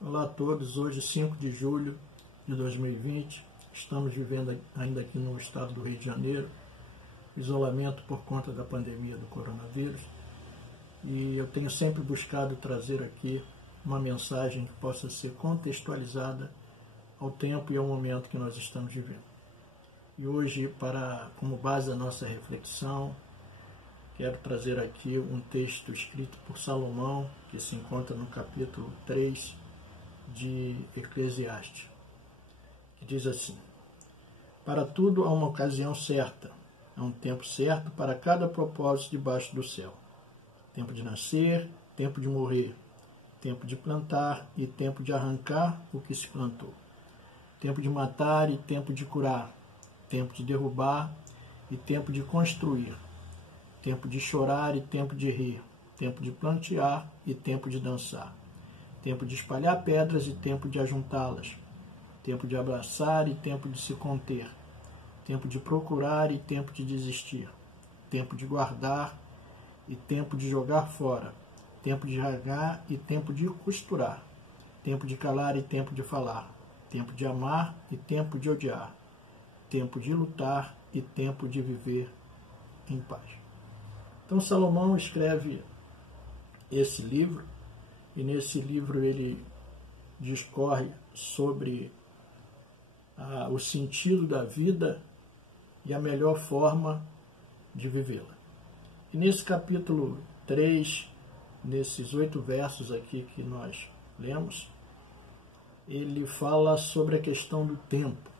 Olá a todos, hoje 5 de julho de 2020, estamos vivendo ainda aqui no estado do Rio de Janeiro, isolamento por conta da pandemia do coronavírus, e eu tenho sempre buscado trazer aqui uma mensagem que possa ser contextualizada ao tempo e ao momento que nós estamos vivendo. E hoje, como base da nossa reflexão, quero trazer aqui um texto escrito por Salomão, que se encontra no capítulo 3 de Eclesiastes, que diz assim: para tudo há uma ocasião certa, há um tempo certo para cada propósito debaixo do céu. Tempo de nascer, tempo de morrer, tempo de plantar e tempo de arrancar o que se plantou. Tempo de matar e tempo de curar, tempo de derrubar e tempo de construir, tempo de chorar e tempo de rir, tempo de plantear e tempo de dançar, tempo de espalhar pedras e tempo de ajuntá-las, tempo de abraçar e tempo de se conter, tempo de procurar e tempo de desistir, tempo de guardar e tempo de jogar fora, tempo de rasgar e tempo de costurar, tempo de calar e tempo de falar, tempo de amar e tempo de odiar, tempo de lutar e tempo de viver em paz. Então Salomão escreve esse livro, e nesse livro ele discorre sobre o sentido da vida e a melhor forma de vivê-la. E nesse capítulo 3, nesses 8 versos aqui que nós lemos, ele fala sobre a questão do tempo.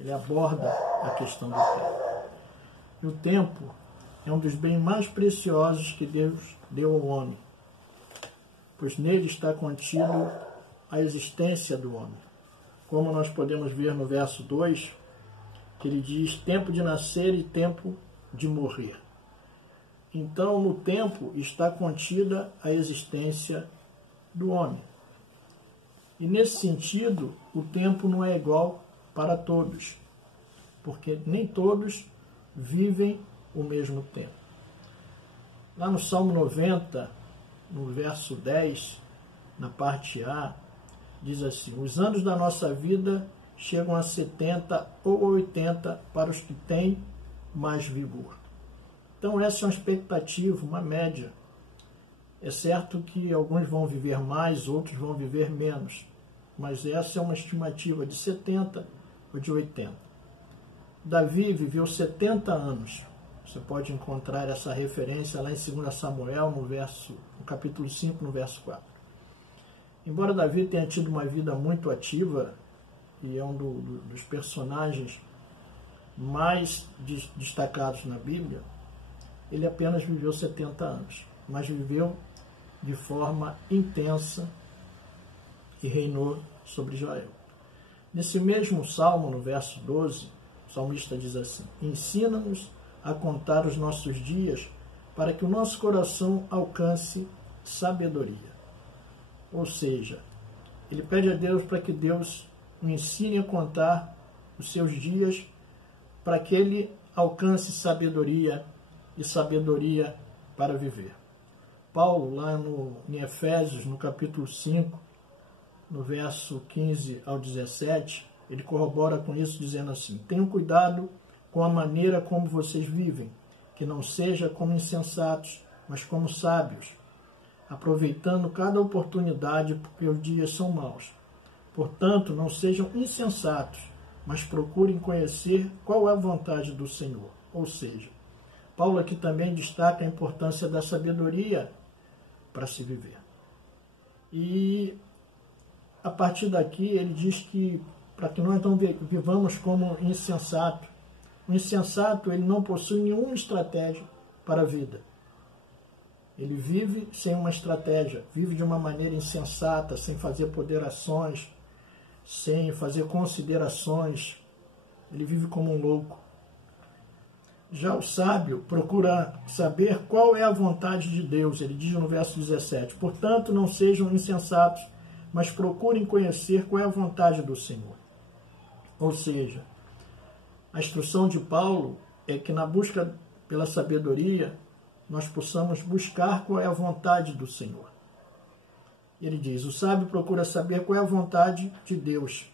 Ele aborda a questão do tempo. E o tempo é um dos bens mais preciosos que Deus deu ao homem, pois nele está contido a existência do homem. Como nós podemos ver no verso 2, que ele diz tempo de nascer e tempo de morrer. Então, no tempo está contida a existência do homem. E nesse sentido, o tempo não é igual para todos, porque nem todos vivem o mesmo tempo. Lá no Salmo 90, no verso 10, na parte A, diz assim: os anos da nossa vida chegam a 70 ou 80 para os que têm mais vigor. Então essa é uma expectativa, uma média. É certo que alguns vão viver mais, outros vão viver menos, mas essa é uma estimativa de 70 ou de 80. Davi viveu 70 anos. Você pode encontrar essa referência lá em 2 Samuel, no capítulo 5, no verso 4. Embora Davi tenha tido uma vida muito ativa, e é um dos personagens mais destacados na Bíblia, ele apenas viveu 70 anos, mas viveu de forma intensa e reinou sobre Israel. Nesse mesmo salmo, no verso 12, o salmista diz assim: ensina-nos a contar os nossos dias, para que o nosso coração alcance sabedoria. Ou seja, ele pede a Deus para que Deus o ensine a contar os seus dias, para que ele alcance sabedoria e sabedoria para viver. Paulo, lá em Efésios, no capítulo 5, no verso 15 ao 17, ele corrobora com isso dizendo assim: tenham cuidado com a maneira como vocês vivem, que não seja como insensatos, mas como sábios, aproveitando cada oportunidade, porque os dias são maus. Portanto, não sejam insensatos, mas procurem conhecer qual é a vontade do Senhor. Ou seja, Paulo aqui também destaca a importância da sabedoria para se viver. E a partir daqui ele diz que para que nós não vivamos como insensato. O insensato, ele não possui nenhuma estratégia para a vida. Ele vive sem uma estratégia, vive de uma maneira insensata, sem fazer ponderações, sem fazer considerações. Ele vive como um louco. Já o sábio procura saber qual é a vontade de Deus. Ele diz no verso 17: portanto, não sejam insensatos, mas procurem conhecer qual é a vontade do Senhor. Ou seja, a instrução de Paulo é que na busca pela sabedoria nós possamos buscar qual é a vontade do Senhor. Ele diz, o sábio procura saber qual é a vontade de Deus.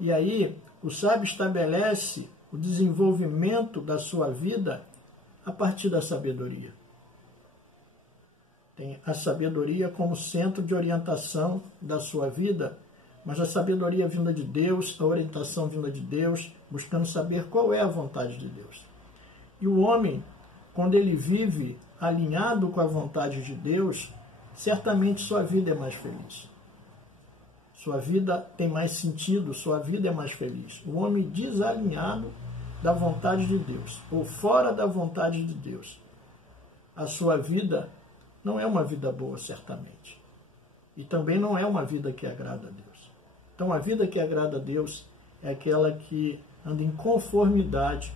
E aí, o sábio estabelece o desenvolvimento da sua vida a partir da sabedoria. Tem a sabedoria como centro de orientação da sua vida, mas a sabedoria vinda de Deus, a orientação vinda de Deus, buscando saber qual é a vontade de Deus. E o homem, quando ele vive alinhado com a vontade de Deus, certamente sua vida é mais feliz. Sua vida tem mais sentido, sua vida é mais feliz. O homem desalinhado da vontade de Deus, ou fora da vontade de Deus, a sua vida não é uma vida boa, certamente. E também não é uma vida que agrada a Deus. Então, a vida que agrada a Deus é aquela que anda em conformidade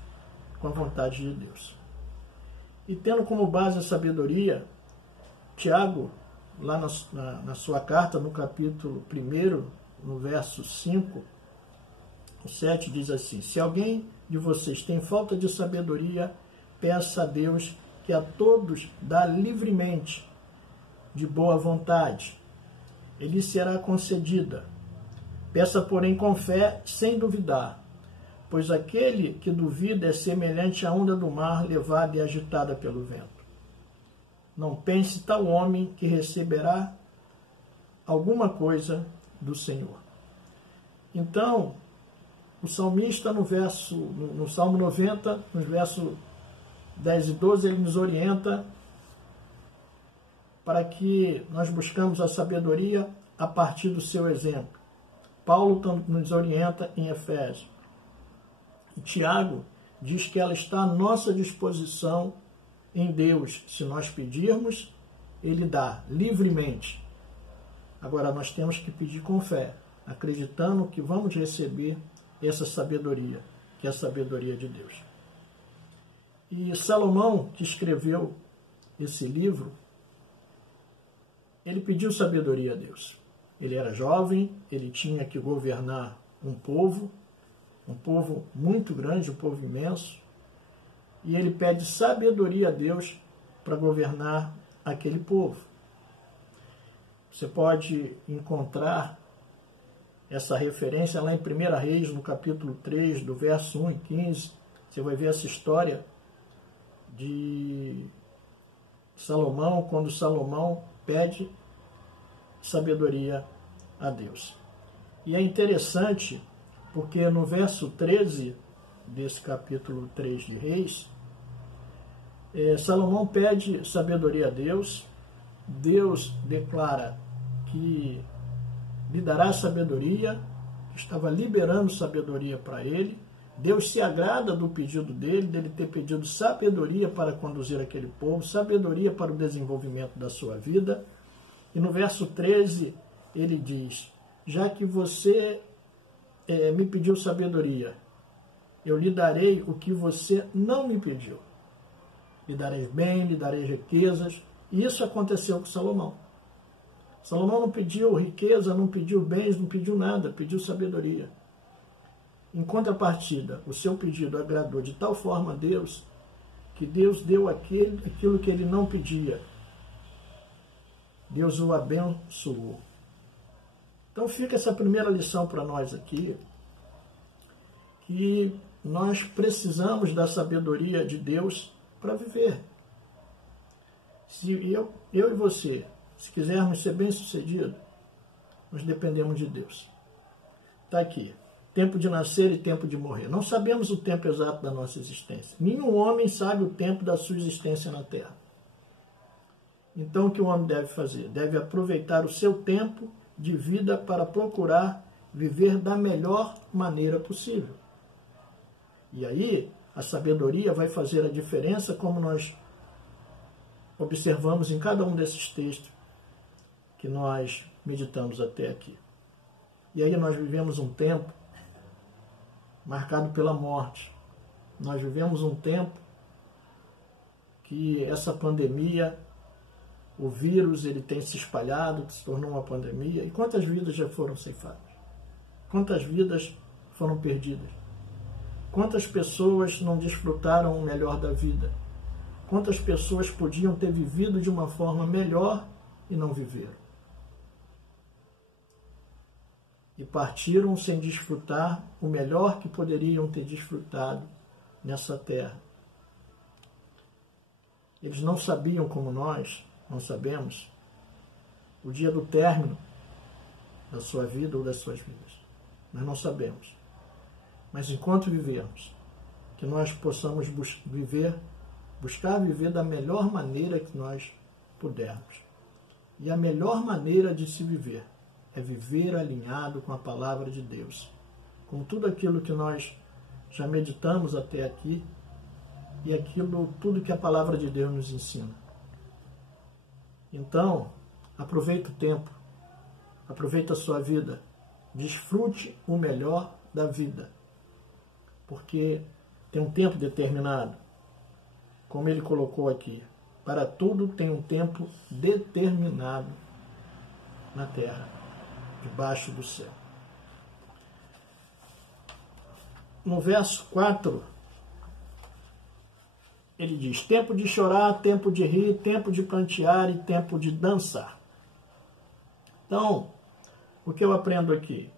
com a vontade de Deus. E tendo como base a sabedoria, Tiago, lá na sua carta, no capítulo 1, no verso 5, o 7, diz assim, se alguém de vocês tem falta de sabedoria, peça a Deus que a todos dá livremente, de boa vontade. Ele será concedida. Peça, porém, com fé, sem duvidar, pois aquele que duvida é semelhante à onda do mar levada e agitada pelo vento. Não pense tal homem que receberá alguma coisa do Senhor. Então, o salmista no Salmo 90, nos versos 10 e 12, ele nos orienta para que nós buscamos a sabedoria a partir do seu exemplo. Paulo nos orienta em Efésios. E Tiago diz que ela está à nossa disposição em Deus. Se nós pedirmos, Ele dá livremente. Agora, nós temos que pedir com fé, acreditando que vamos receber essa sabedoria, que é a sabedoria de Deus. E Salomão, que escreveu esse livro, ele pediu sabedoria a Deus. Ele era jovem, ele tinha que governar um povo muito grande, um povo imenso, e ele pede sabedoria a Deus para governar aquele povo. Você pode encontrar essa referência lá em 1 Reis, no capítulo 3, do verso 1 e 15. Você vai ver essa história de Salomão, quando Salomão pede sabedoria a Deus. E é interessante, porque no verso 13 desse capítulo 3 de Reis, Salomão pede sabedoria a Deus, Deus declara que lhe dará sabedoria, que estava liberando sabedoria para ele, Deus se agrada do pedido dele ter pedido sabedoria para conduzir aquele povo, sabedoria para o desenvolvimento da sua vida. E no verso 13 ele diz, já que você me pediu sabedoria, eu lhe darei o que você não me pediu. Lhe darei bem, lhe darei riquezas. E isso aconteceu com Salomão. Salomão não pediu riqueza, não pediu bens, não pediu nada, pediu sabedoria. Em contrapartida, o seu pedido agradou de tal forma a Deus, que Deus deu aquilo que ele não pedia. Deus o abençoou. Então fica essa primeira lição para nós aqui, que nós precisamos da sabedoria de Deus para viver. Se eu e você, se quisermos ser bem-sucedidos, nós dependemos de Deus. Está aqui, tempo de nascer e tempo de morrer. Não sabemos o tempo exato da nossa existência. Nenhum homem sabe o tempo da sua existência na Terra. Então, o que o homem deve fazer? Deve aproveitar o seu tempo de vida para procurar viver da melhor maneira possível. E aí, a sabedoria vai fazer a diferença, como nós observamos em cada um desses textos que nós meditamos até aqui. E aí nós vivemos um tempo marcado pela morte. Nós vivemos um tempo que essa pandemia, o vírus, ele tem se espalhado, que se tornou uma pandemia. E quantas vidas já foram ceifadas? Quantas vidas foram perdidas? Quantas pessoas não desfrutaram o melhor da vida? Quantas pessoas podiam ter vivido de uma forma melhor e não viveram? e partiram sem desfrutar o melhor que poderiam ter desfrutado nessa terra. Eles não sabiam, como nós não sabemos, o dia do término da sua vida ou das suas vidas. Nós não sabemos. Mas enquanto vivermos, que nós possamos buscar viver da melhor maneira que nós pudermos. E a melhor maneira de se viver é viver alinhado com a palavra de Deus, com tudo aquilo que nós já meditamos até aqui e tudo que a palavra de Deus nos ensina. Então, aproveite o tempo, aproveite a sua vida, desfrute o melhor da vida, porque tem um tempo determinado, como ele colocou aqui, para tudo tem um tempo determinado na terra, debaixo do céu. No verso 4, ele diz: tempo de chorar, tempo de rir, tempo de plantear e tempo de dançar. Então, o que eu aprendo aqui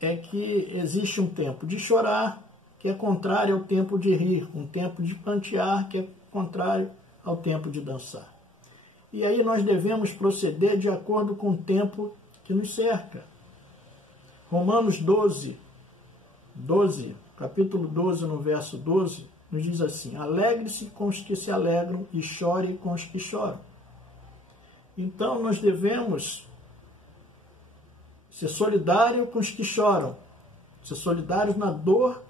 é que existe um tempo de chorar, que é contrário ao tempo de rir, um tempo de plantear, que é contrário ao tempo de dançar. E aí nós devemos proceder de acordo com o tempo que nos cerca. Romanos 12, capítulo 12, no verso 12, nos diz assim: alegre-se com os que se alegram e chore com os que choram. Então nós devemos ser solidários com os que choram, ser solidários na dor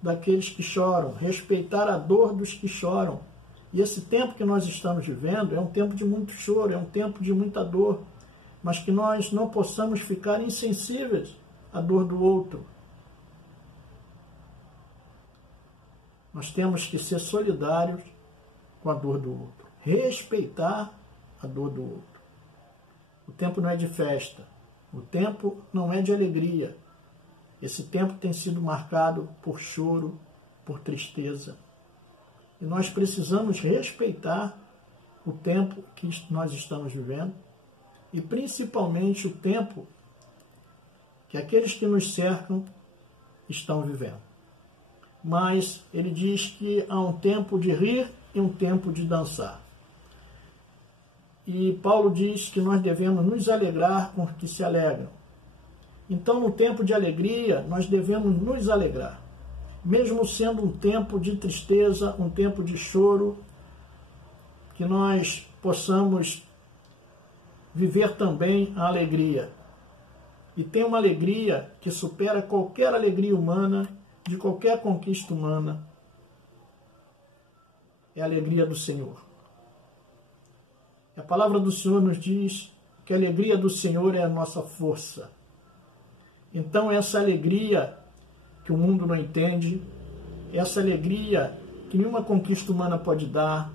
daqueles que choram, respeitar a dor dos que choram. E esse tempo que nós estamos vivendo é um tempo de muito choro, é um tempo de muita dor, mas que nós não possamos ficar insensíveis à dor do outro. Nós temos que ser solidários com a dor do outro, respeitar a dor do outro. O tempo não é de festa, o tempo não é de alegria. Esse tempo tem sido marcado por choro, por tristeza. E nós precisamos respeitar o tempo que nós estamos vivendo e principalmente o tempo que aqueles que nos cercam estão vivendo. Mas ele diz que há um tempo de rir e um tempo de dançar. E Paulo diz que nós devemos nos alegrar com os que se alegram. Então, no tempo de alegria, nós devemos nos alegrar. Mesmo sendo um tempo de tristeza, um tempo de choro, que nós possamos viver também a alegria. E tem uma alegria que supera qualquer alegria humana, de qualquer conquista humana. É a alegria do Senhor. A palavra do Senhor nos diz que a alegria do Senhor é a nossa força. Então, essa alegria que o mundo não entende, essa alegria que nenhuma conquista humana pode dar,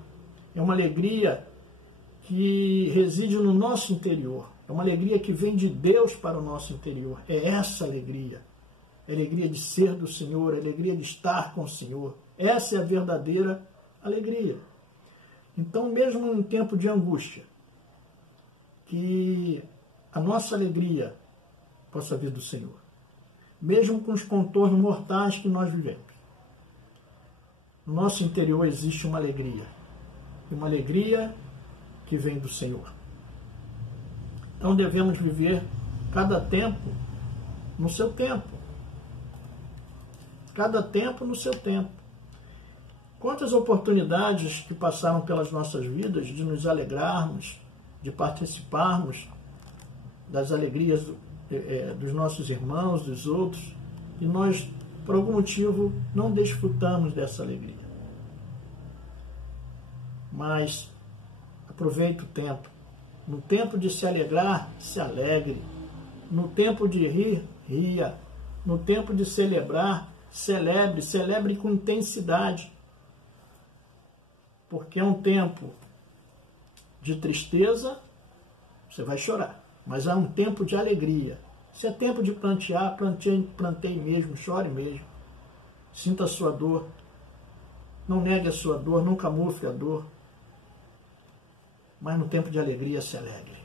é uma alegria que reside no nosso interior, é uma alegria que vem de Deus para o nosso interior. É essa alegria, a alegria de ser do Senhor, a alegria de estar com o Senhor. Essa é a verdadeira alegria. Então, mesmo em tempo de angústia, que a nossa alegria possa vir do Senhor. Mesmo com os contornos mortais que nós vivemos. No nosso interior existe uma alegria. E uma alegria que vem do Senhor. Então devemos viver cada tempo no seu tempo. Cada tempo no seu tempo. Quantas oportunidades que passaram pelas nossas vidas de nos alegrarmos, de participarmos das alegrias dos nossos irmãos, dos outros, e nós, por algum motivo, não desfrutamos dessa alegria. Mas aproveite o tempo. No tempo de se alegrar, se alegre. No tempo de rir, ria. No tempo de celebrar, celebre. Celebre com intensidade. Porque é um tempo de tristeza, você vai chorar. Mas há um tempo de alegria. Se é tempo de plantear, planteie mesmo, chore mesmo. Sinta a sua dor. Não negue a sua dor, não camufle a dor. Mas no tempo de alegria, se alegre.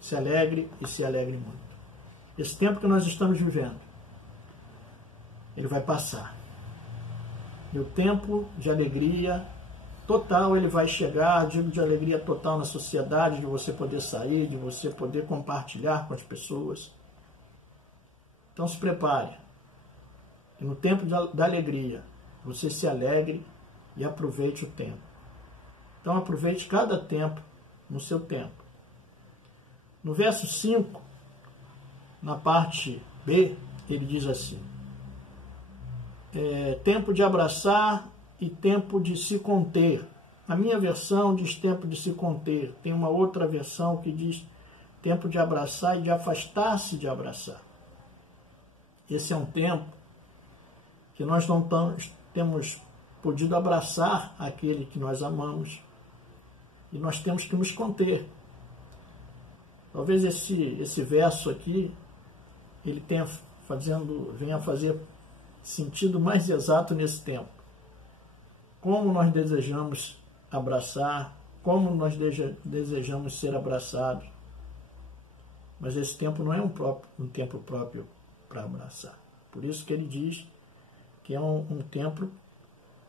Se alegre e se alegre muito. esse tempo que nós estamos vivendo, ele vai passar. E o tempo de alegria total, ele vai chegar, digo de alegria total na sociedade, de você poder sair, de você poder compartilhar com as pessoas. Então se prepare. E no tempo da alegria, você se alegre e aproveite o tempo. Então aproveite cada tempo no seu tempo. No verso 5, na parte B, ele diz assim: tempo de abraçar e tempo de se conter. A minha versão diz tempo de se conter. Tem uma outra versão que diz tempo de abraçar e de afastar-se de abraçar. Esse é um tempo que nós não temos podido abraçar aquele que nós amamos e nós temos que nos conter. Talvez esse verso aqui ele venha a fazer sentido mais exato nesse tempo. Como nós desejamos abraçar, como nós desejamos ser abraçados. Mas esse tempo não é um tempo próprio para abraçar. Por isso que ele diz que é um tempo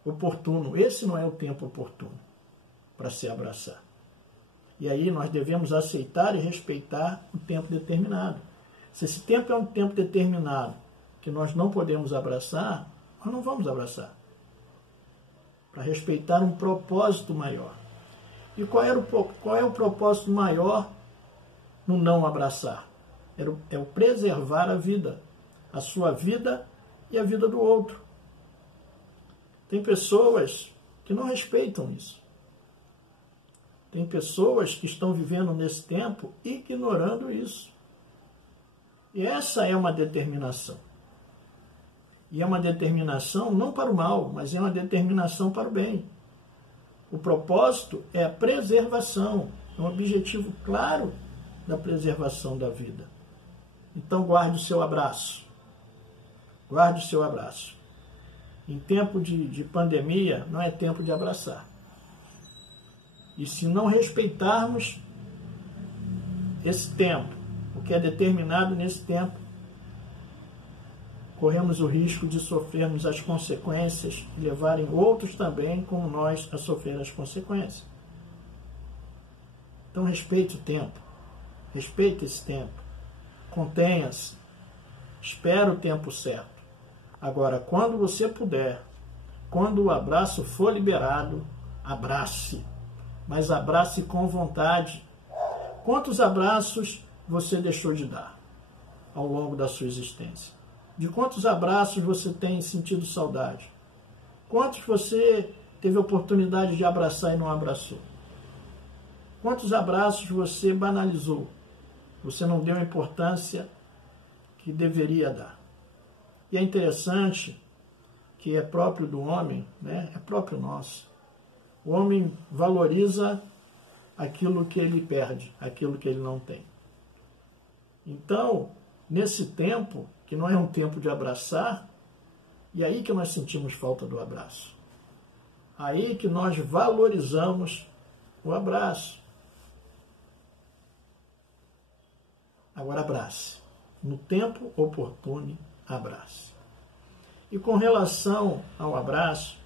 oportuno. Esse não é o tempo oportuno para se abraçar. E aí nós devemos aceitar e respeitar o tempo determinado. Se esse tempo é um tempo determinado que nós não podemos abraçar, nós não vamos abraçar. Para respeitar um propósito maior. E qual é o propósito maior no não abraçar? É o preservar a vida. A sua vida e a vida do outro. Tem pessoas que não respeitam isso. Tem pessoas que estão vivendo nesse tempo ignorando isso. E essa é uma determinação. E é uma determinação não para o mal, mas é uma determinação para o bem. O propósito é a preservação, é um objetivo claro da preservação da vida. Então guarde o seu abraço. Guarde o seu abraço. Em tempo de pandemia, não é tempo de abraçar. E se não respeitarmos esse tempo, o que é determinado nesse tempo, corremos o risco de sofrermos as consequências e levarem outros também, como nós, a sofrer as consequências. Então respeite o tempo. Respeite esse tempo. Contenha-se. Espere o tempo certo. Agora, quando você puder, quando o abraço for liberado, abrace. Mas abrace com vontade. Quantos abraços você deixou de dar ao longo da sua existência? De quantos abraços você tem sentido saudade? Quantos você teve a oportunidade de abraçar e não abraçou? Quantos abraços você banalizou? Você não deu a importância que deveria dar. E é interessante que é próprio do homem, né? É próprio nosso. O homem valoriza aquilo que ele perde, aquilo que ele não tem. Então, nesse tempo, que não é um tempo de abraçar, e aí que nós sentimos falta do abraço. Aí que nós valorizamos o abraço. Agora abrace. No tempo oportuno, abrace. E com relação ao abraço,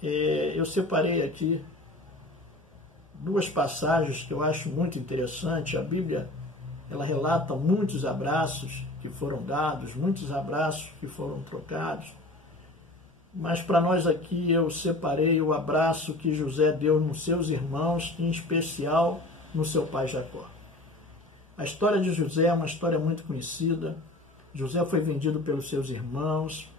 eu separei aqui duas passagens que eu acho muito interessantes. A Bíblia, ela relata muitos abraços que foram dados, muitos abraços que foram trocados. Mas para nós aqui eu separei o abraço que José deu nos seus irmãos, em especial no seu pai Jacó. A história de José é uma história muito conhecida. José foi vendido pelos seus irmãos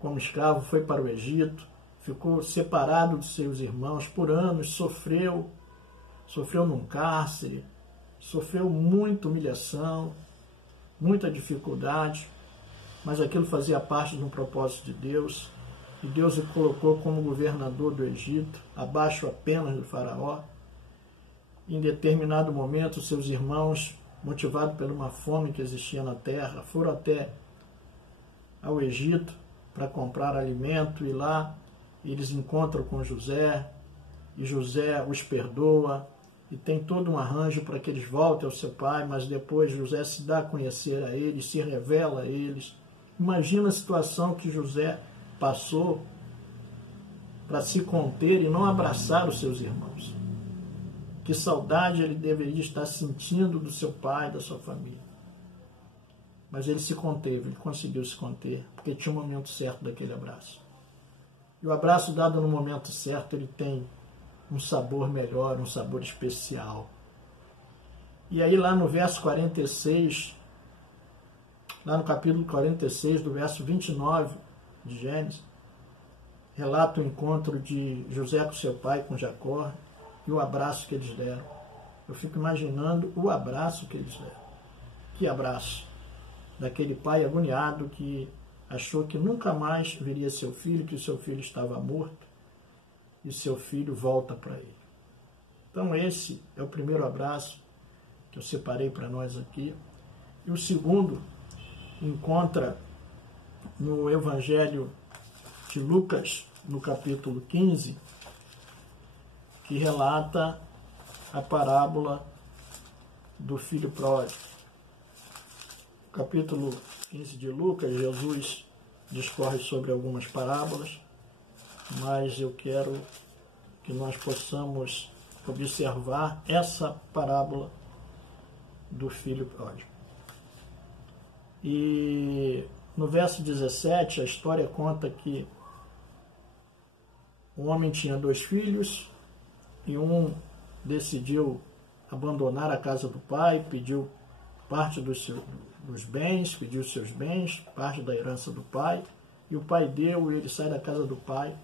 como escravo, foi para o Egito, ficou separado de seus irmãos por anos, sofreu num cárcere, sofreu muita humilhação, muita dificuldade, mas aquilo fazia parte de um propósito de Deus, e Deus o colocou como governador do Egito, abaixo apenas do faraó. Em determinado momento, seus irmãos, motivados por uma fome que existia na terra, foram até ao Egito para comprar alimento, e lá eles encontram com José, e José os perdoa, e tem todo um arranjo para que eles voltem ao seu pai, mas depois José se dá a conhecer a eles, se revela a eles. Imagina a situação que José passou para se conter e não abraçar os seus irmãos. Que saudade ele deveria estar sentindo do seu pai, da sua família. Mas ele se conteve, ele conseguiu se conter, porque tinha o momento certo daquele abraço. E o abraço dado no momento certo, ele tem um sabor melhor, um sabor especial. E aí lá no verso 46, lá no capítulo 46, do verso 29 de Gênesis, relata o encontro de José com seu pai, com Jacó, e o abraço que eles deram. Eu fico imaginando o abraço que eles deram. Que abraço! Daquele pai agoniado que achou que nunca mais veria seu filho, que o seu filho estava morto, e seu filho volta para ele. Então esse é o primeiro abraço que eu separei para nós aqui. E o segundo encontra no Evangelho de Lucas, no capítulo 15, que relata a parábola do filho pródigo. No capítulo 15 de Lucas, Jesus discorre sobre algumas parábolas, mas eu quero que nós possamos observar essa parábola do filho pródigo. E no verso 17, a história conta que um homem tinha 2 filhos e um decidiu abandonar a casa do pai, pediu parte dos bens, pediu seus bens, parte da herança do pai, e o pai deu, e ele sai da casa do pai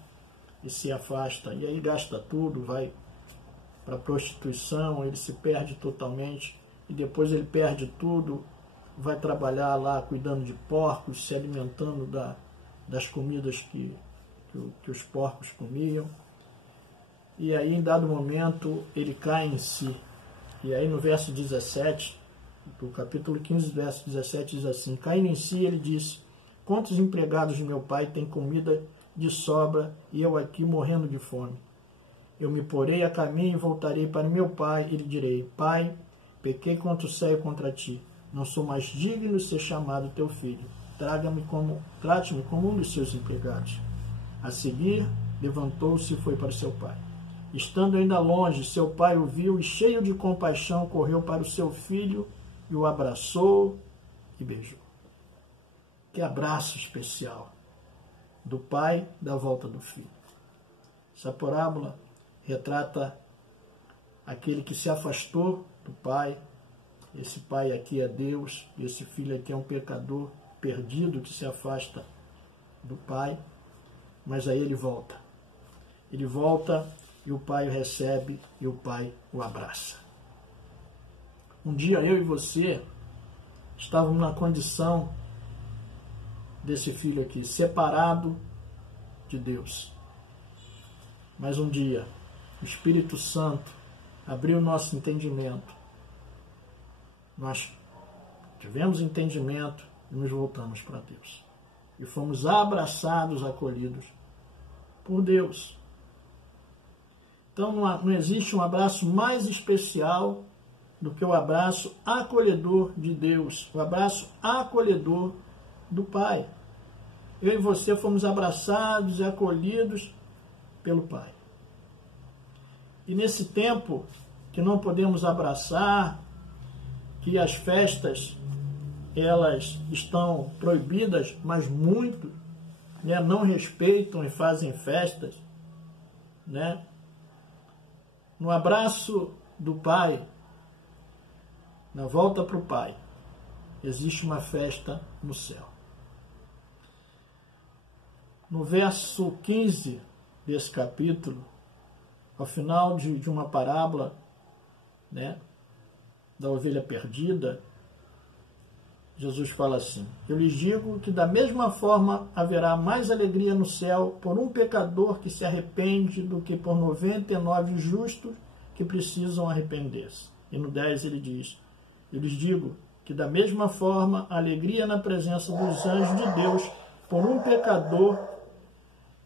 e se afasta, e aí gasta tudo, vai para a prostituição, ele se perde totalmente, e depois ele perde tudo, vai trabalhar lá cuidando de porcos, se alimentando das comidas que os porcos comiam, e aí em dado momento ele cai em si, e aí no verso 17, do capítulo 15, verso 17, diz assim: caindo em si, ele disse: quantos empregados de meu pai têm comida de sobra e eu aqui morrendo de fome? Eu me porei a caminho e voltarei para meu pai e lhe direi: pai, pequei contra o céu e contra ti, não sou mais digno de ser chamado teu filho, trate-me como um dos seus empregados. A seguir, levantou-se e foi para seu pai. Estando ainda longe, seu pai o viu e, cheio de compaixão, correu para o seu filho e o abraçou e beijou. Que abraço especial do pai da volta do filho. Essa parábola retrata aquele que se afastou do pai. Esse pai aqui é Deus, esse filho aqui é um pecador perdido que se afasta do pai, mas aí ele volta. Ele volta e o pai o recebe e o pai o abraça. Um dia eu e você estávamos na condição desse filho aqui, separado de Deus. Mas um dia o Espírito Santo abriu o nosso entendimento. Nós tivemos entendimento e nos voltamos para Deus. E fomos abraçados, acolhidos por Deus. Então não existe um abraço mais especial do que o abraço acolhedor de Deus, o abraço acolhedor do Pai. Eu e você fomos abraçados e acolhidos pelo Pai. E nesse tempo que não podemos abraçar, que as festas elas estão proibidas, mas muitos não respeitam e fazem festas, no abraço do Pai, na volta para o Pai, existe uma festa no céu. No verso 15 desse capítulo, ao final de uma parábola, da ovelha perdida, Jesus fala assim: eu lhes digo que da mesma forma haverá mais alegria no céu por um pecador que se arrepende do que por 99 justos que precisam arrepender-se. E no 10 ele diz: eu lhes digo que da mesma forma a alegria na presença dos anjos de Deus por um pecador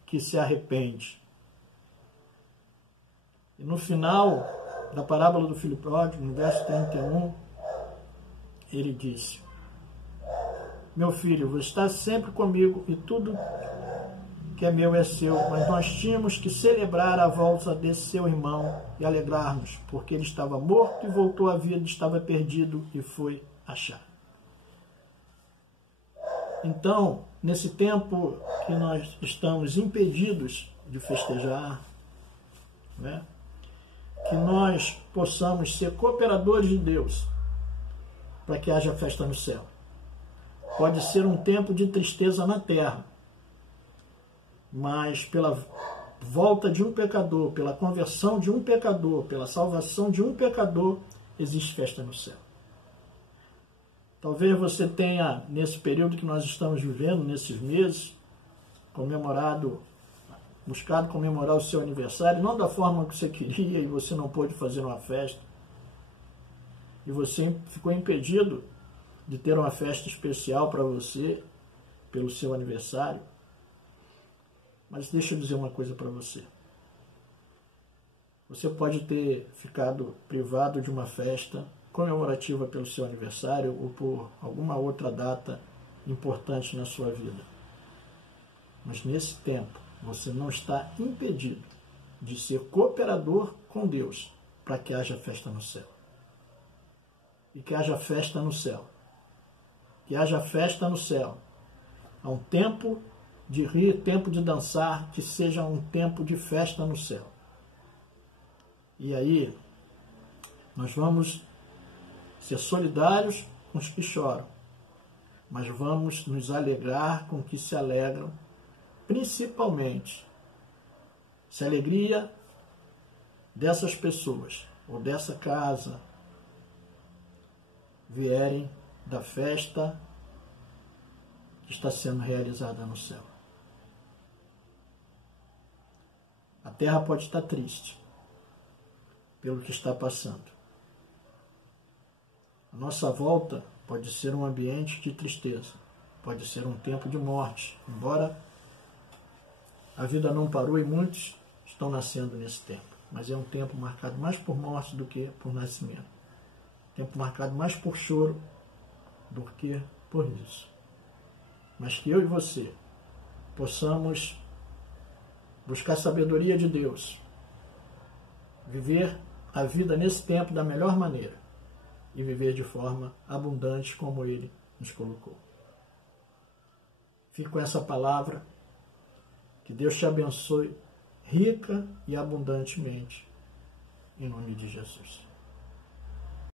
que se arrepende. E no final da parábola do filho pródigo, no verso 31, ele disse: meu filho, você está sempre comigo e tudo que é meu é seu, mas nós tínhamos que celebrar a volta desse seu irmão e alegrar-nos, porque ele estava morto e voltou à vida, estava perdido e foi achado. Então, nesse tempo que nós estamos impedidos de festejar, né, que nós possamos ser cooperadores de Deus para que haja festa no céu. Pode ser um tempo de tristeza na terra, mas pela volta de um pecador, pela conversão de um pecador, pela salvação de um pecador, existe festa no céu. Talvez você tenha, nesse período que nós estamos vivendo, nesses meses, buscado comemorar o seu aniversário, não da forma que você queria e você não pôde fazer uma festa. E você ficou impedido de ter uma festa especial para você, pelo seu aniversário. Mas deixa eu dizer uma coisa para você. Você pode ter ficado privado de uma festa comemorativa pelo seu aniversário ou por alguma outra data importante na sua vida. Mas nesse tempo, você não está impedido de ser cooperador com Deus para que haja festa no céu. E que haja festa no céu. Que haja festa no céu. Há um tempo de rir, tempo de dançar, que seja um tempo de festa no céu. E aí, nós vamos ser solidários com os que choram, mas vamos nos alegrar com os que se alegram, principalmente se a alegria dessas pessoas ou dessa casa vierem da festa que está sendo realizada no céu. A terra pode estar triste pelo que está passando. A nossa volta pode ser um ambiente de tristeza, pode ser um tempo de morte, embora a vida não parou e muitos estão nascendo nesse tempo, mas é um tempo marcado mais por morte do que por nascimento. Tempo marcado mais por choro do que por isso. Mas que eu e você possamos buscar a sabedoria de Deus, viver a vida nesse tempo da melhor maneira e viver de forma abundante como Ele nos colocou. Fico com essa palavra, que Deus te abençoe rica e abundantemente, em nome de Jesus.